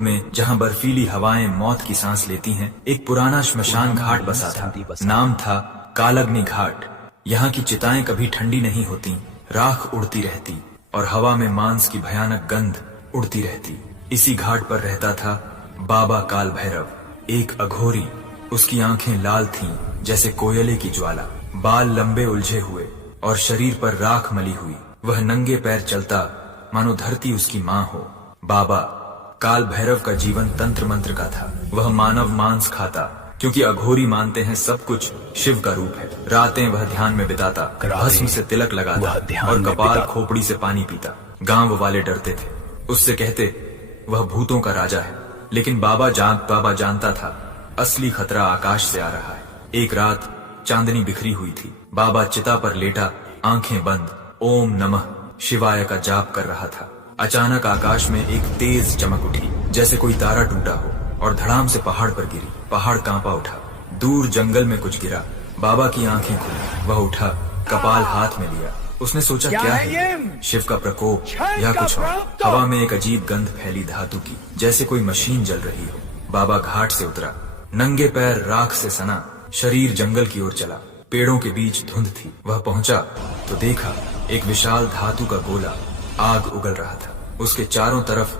में जहाँ बर्फीली हवाएं मौत की सांस लेती हैं, एक पुराना श्मशान घाट बसा था। नाम था कालग्नि घाट। यहाँ की चिताएं कभी ठंडी नहीं होती, राख उड़ती रहती और हवा में मांस की भयानक गंध उड़ती रहती। इसी घाट पर रहता था बाबा काल भैरव, एक अघोरी। उसकी आंखें लाल थीं जैसे कोयले की ज्वाला, बाल लंबे उलझे हुए और शरीर पर राख मली हुई। वह नंगे पैर चलता मानो धरती उसकी माँ हो। बाबा काल भैरव का जीवन तंत्र मंत्र का था। वह मानव मांस खाता क्योंकि अघोरी मानते हैं सब कुछ शिव का रूप है। रातें वह ध्यान में बिताता, भस्म से तिलक लगाता और कपाल खोपड़ी से पानी पीता। गांव वाले डरते थे, उससे कहते वह भूतों का राजा है। लेकिन बाबा जानता था असली खतरा आकाश से आ रहा है। एक रात चांदनी बिखरी हुई थी। बाबा चिता पर लेटा, आंखें बंद, ओम नमः शिवाय का जाप कर रहा था। अचानक आकाश में एक तेज चमक उठी, जैसे कोई तारा टूटा हो, और धड़ाम से पहाड़ पर गिरी। पहाड़ कांपा उठा। दूर जंगल में कुछ गिरा। बाबा की आंखें खुली। वह उठा, कपाल हाथ में लिया। उसने सोचा क्या है, शिव का प्रकोप या कुछ और। हवा में एक अजीब गंध फैली, धातु की, जैसे कोई मशीन जल रही हो। बाबा घाट से उतरा, नंगे पैर राख से सना, शरीर जंगल की ओर चला। पेड़ों के बीच धुंध थी। वह पहुंचा तो देखा एक विशाल धातु का गोला आग उगल रहा था। उसके चारों तरफ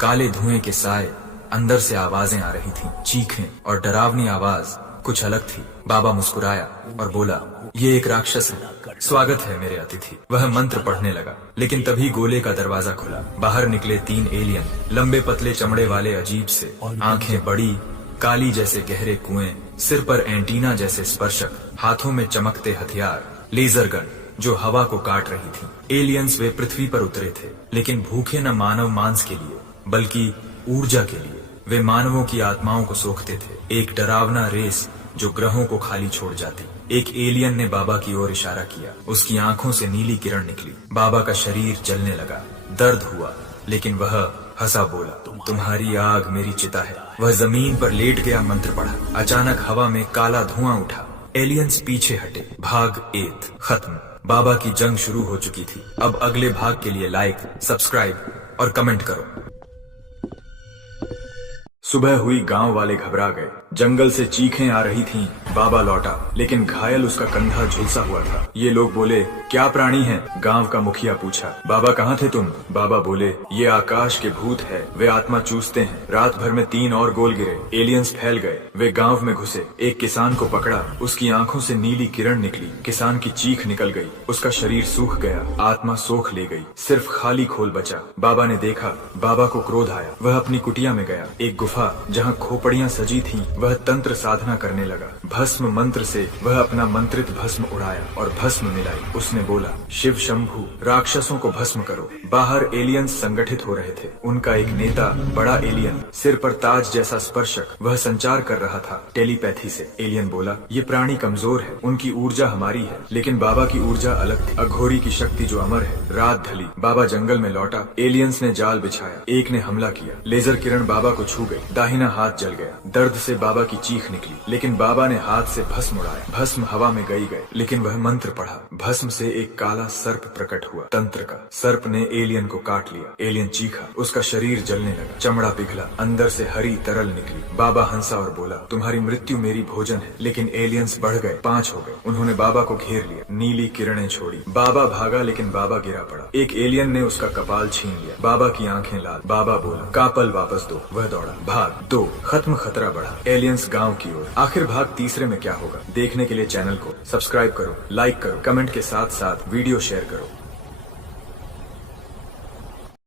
काले धुएं के साए। अंदर से आवाजें आ रही थीं, चीखें और डरावनी आवाज कुछ अलग थी। बाबा मुस्कुराया और बोला, ये एक राक्षस है, स्वागत है मेरे अतिथि। वह मंत्र पढ़ने लगा, लेकिन तभी गोले का दरवाजा खुला। बाहर निकले 3 एलियन, लंबे पतले चमड़े वाले, अजीब से, आंखें बड़ी, काली जैसे गहरे कुएं, सिर पर एंटीना जैसे स्पर्शक, हाथों में चमकते हथियार, लेजर गन जो हवा को काट रही थी। एलियंस वे पृथ्वी पर उतरे थे, लेकिन भूखे न मानव मांस के लिए बल्कि ऊर्जा के लिए। वे मानवों की आत्माओं को सोखते थे। एक डरावना रेस जो ग्रहों को खाली छोड़ जाती। एक एलियन ने बाबा की ओर इशारा किया। उसकी आंखों से नीली किरण निकली। बाबा का शरीर जलने लगा। दर्द हुआ, लेकिन वह हंसा, बोला, तुम्हारी आग मेरी चिता है। वह जमीन पर लेट गया, मंत्र पढ़ा। अचानक हवा में काला धुआं उठा। एलियंस पीछे हटे। भाग 1 खत्म। बाबा की जंग शुरू हो चुकी थी। अब अगले भाग के लिए लाइक, सब्सक्राइब और कमेंट करो। सुबह हुई, गांव वाले घबरा गए। जंगल से चीखें आ रही थीं। बाबा लौटा, लेकिन घायल उसका कंधा झुलसा हुआ था। ये लोग बोले, क्या प्राणी है? गांव का मुखिया पूछा, बाबा कहाँ थे तुम? बाबा बोले, ये आकाश के भूत है, वे आत्मा चूसते हैं। रात भर में 3 और गोल गिरे। एलियंस फैल गए। वे गांव में घुसे। एक किसान को पकड़ा। उसकी आंखों से नीली किरण निकली। किसान की चीख निकल गई। उसका शरीर सूख गया। आत्मा सोख ले गई। सिर्फ खाली खोल बचा। बाबा ने देखा। बाबा को क्रोध आया। वह अपनी कुटिया में गया। एक गुफा जहाँ खोपड़ियां सजी थीं, वह तंत्र साधना करने लगा। भस्म मंत्र से वह अपना मंत्रित भस्म उड़ाया और भस्म मिलाई। उसने बोला, शिव शंभु, राक्षसों को भस्म करो। बाहर एलियंस संगठित हो रहे थे। उनका एक नेता, बड़ा एलियन, सिर पर ताज जैसा स्पर्शक, वह संचार कर रहा था टेलीपैथी से। एलियन बोला, ये प्राणी कमजोर है, उनकी ऊर्जा हमारी है, लेकिन बाबा की ऊर्जा अलग थी। अघोरी की शक्ति जो अमर है। रात ढली। बाबा जंगल में लौटा। एलियंस ने जाल बिछाया। एक ने हमला किया। लेजर किरण बाबा को छू गई। दाहिना हाथ जल गया। दर्द से बाबा की चीख निकली, लेकिन बाबा ने हाथ से भस्म उड़ाया। भस्म हवा में गए, लेकिन वह मंत्र पढ़ा। भस्म से एक काला सर्प प्रकट हुआ, तंत्र का। सर्प ने एलियन को काट लिया। एलियन चीखा। उसका शरीर जलने लगा। चमड़ा पिघला। अंदर से हरी तरल निकली। बाबा हंसा और बोला, तुम्हारी मृत्यु मेरी भोजन है। लेकिन एलियंस बढ़ गए। 5 हो गए। उन्होंने बाबा को घेर लिया। नीली किरणें छोड़ी। बाबा भागा, लेकिन बाबा गिरा पड़ा। एक एलियन ने उसका कपाल छीन लिया। बाबा की आंखें लाल। बाबा बोला, कापल वापस दो। वह दौड़ा। भाग 2 खत्म। खतरा बढ़ा। एलियंस गांव की ओर। आखिर भाग तीसरे में क्या होगा, देखने के लिए चैनल को सब्सक्राइब करो, लाइक करो, कमेंट के साथ साथ वीडियो शेयर करो।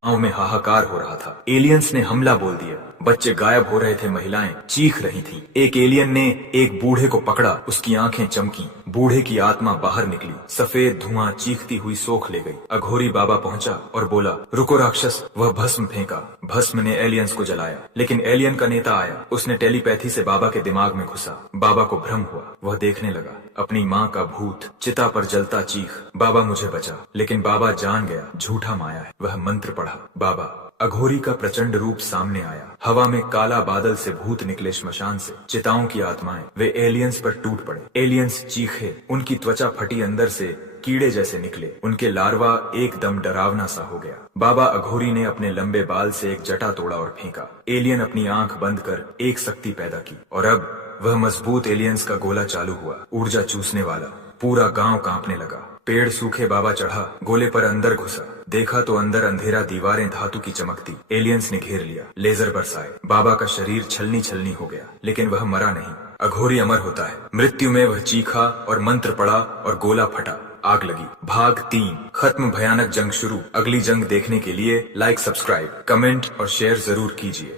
गांव में हाहाकार हो रहा था। एलियंस ने हमला बोल दिया। बच्चे गायब हो रहे थे। महिलाएं चीख रही थीं। एक एलियन ने एक बूढ़े को पकड़ा। उसकी आंखें चमकी। बूढ़े की आत्मा बाहर निकली। सफेद धुआं चीखती हुई सोख ले गई। अघोरी बाबा पहुंचा और बोला, रुको राक्षस। वह भस्म फेंका। भस्म ने एलियंस को जलाया, लेकिन एलियन का नेता आया। उसने टेलीपैथी से बाबा के दिमाग में घुसा। बाबा को भ्रम हुआ। वह देखने लगा अपनी माँ का भूत चिता पर जलता। चीख, बाबा मुझे बचा। लेकिन बाबा जान गया झूठा माया है। वह मंत्र पढ़ा। बाबा अघोरी का प्रचंड रूप सामने आया। हवा में काला बादल से भूत निकले श्मशान से। चिताओं की आत्माएं वे एलियंस पर टूट पड़े। एलियंस चीखे। उनकी त्वचा फटी। अंदर से कीड़े जैसे निकले। उनके लार्वा एकदम डरावना सा हो गया। बाबा अघोरी ने अपने लंबे बाल से एक जटा तोड़ा और फेंका। एलियन अपनी आंख बंद कर एक शक्ति पैदा की और अब वह मजबूत एलियंस का गोला चालू हुआ, ऊर्जा चूसने वाला। पूरा गांव कांपने लगा। पेड़ सूखे बाबा चढ़ा, गोले पर अंदर घुसा। देखा तो अंदर अंधेरा, दीवारें धातु की चमकती। एलियंस ने घेर लिया, लेजर बरसाए। बाबा का शरीर छलनी छलनी हो गया, लेकिन वह मरा नहीं। अघोरी अमर होता है। मृत्यु में वह चीखा और मंत्र पड़ा और गोला फटा। आग लगी। भाग 3 खत्म। भयानक जंग शुरू। अगली जंग देखने के लिए लाइक, सब्सक्राइब, कमेंट और शेयर जरूर कीजिए।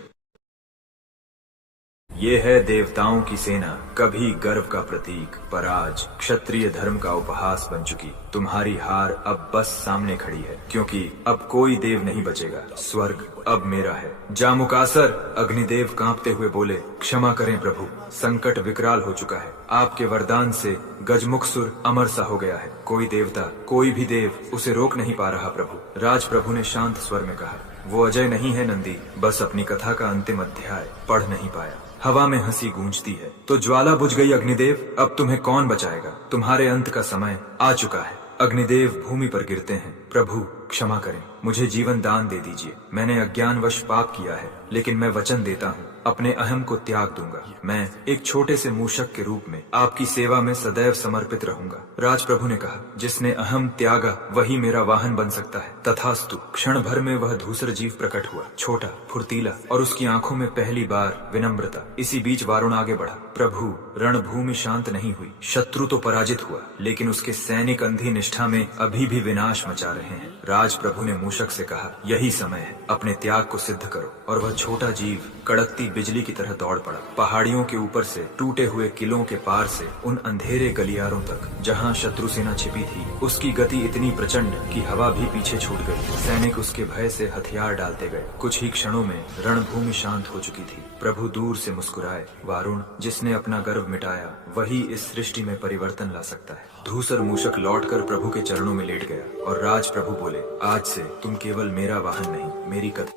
ये है देवताओं की सेना, कभी गर्व का प्रतीक, पर आज क्षत्रिय धर्म का उपहास बन चुकी। तुम्हारी हार अब बस सामने खड़ी है, क्योंकि अब कोई देव नहीं बचेगा। स्वर्ग अब मेरा है। जामुकासर, अग्निदेव कांपते हुए बोले, क्षमा करें प्रभु, संकट विकराल हो चुका है। आपके वरदान से गजमुखसुर अमर सा हो गया है। कोई देवता, कोई भी देव उसे रोक नहीं पा रहा प्रभु। राज प्रभु ने शांत स्वर में कहा, वो अजय नहीं है नंदी, बस अपनी कथा का अंतिम अध्याय पढ़ नहीं पाया। हवा में हंसी गूंजती है। तो ज्वाला बुझ गई अग्निदेव, अब तुम्हें कौन बचाएगा? तुम्हारे अंत का समय आ चुका है। अग्निदेव भूमि पर गिरते हैं। प्रभु क्षमा करें, मुझे जीवन दान दे दीजिए। मैंने अज्ञानवश पाप किया है, लेकिन मैं वचन देता हूँ, अपने अहम को त्याग दूंगा। मैं एक छोटे से मूषक के रूप में आपकी सेवा में सदैव समर्पित रहूंगा। राज प्रभु ने कहा, जिसने अहम त्यागा वही मेरा वाहन बन सकता है। तथास्तु। क्षण भर में वह धूसर जीव प्रकट हुआ, छोटा, फुर्तीला, और उसकी आंखों में पहली बार विनम्रता। इसी बीच वारुण आगे बढ़ा। प्रभु, रणभूमि शांत नहीं हुई। शत्रु तो पराजित हुआ, लेकिन उसके सैनिक अंधी निष्ठा में अभी भी विनाश मचा रहे हैं। राज प्रभु ने मूषक से कहा, यही समय है, अपने त्याग को सिद्ध करो। और वह छोटा जीव कड़कती बिजली की तरह दौड़ पड़ा। पहाड़ियों के ऊपर से, टूटे हुए किलों के पार से, उन अंधेरे गलियारों तक जहां शत्रु सेना छिपी थी। उसकी गति इतनी प्रचंड कि हवा भी पीछे छूट गई। सैनिक उसके भय से हथियार डालते गए। कुछ ही क्षणों में रणभूमि शांत हो चुकी थी। प्रभु दूर से मुस्कुराए। वारुण, जिसने अपना गर्व मिटाया, वही इस सृष्टि में परिवर्तन ला सकता है। धूसर मूषक लौटकर प्रभु के चरणों में लेट गया और राज प्रभु बोले, आज से तुम केवल मेरा वाहन नहीं, मेरी कथा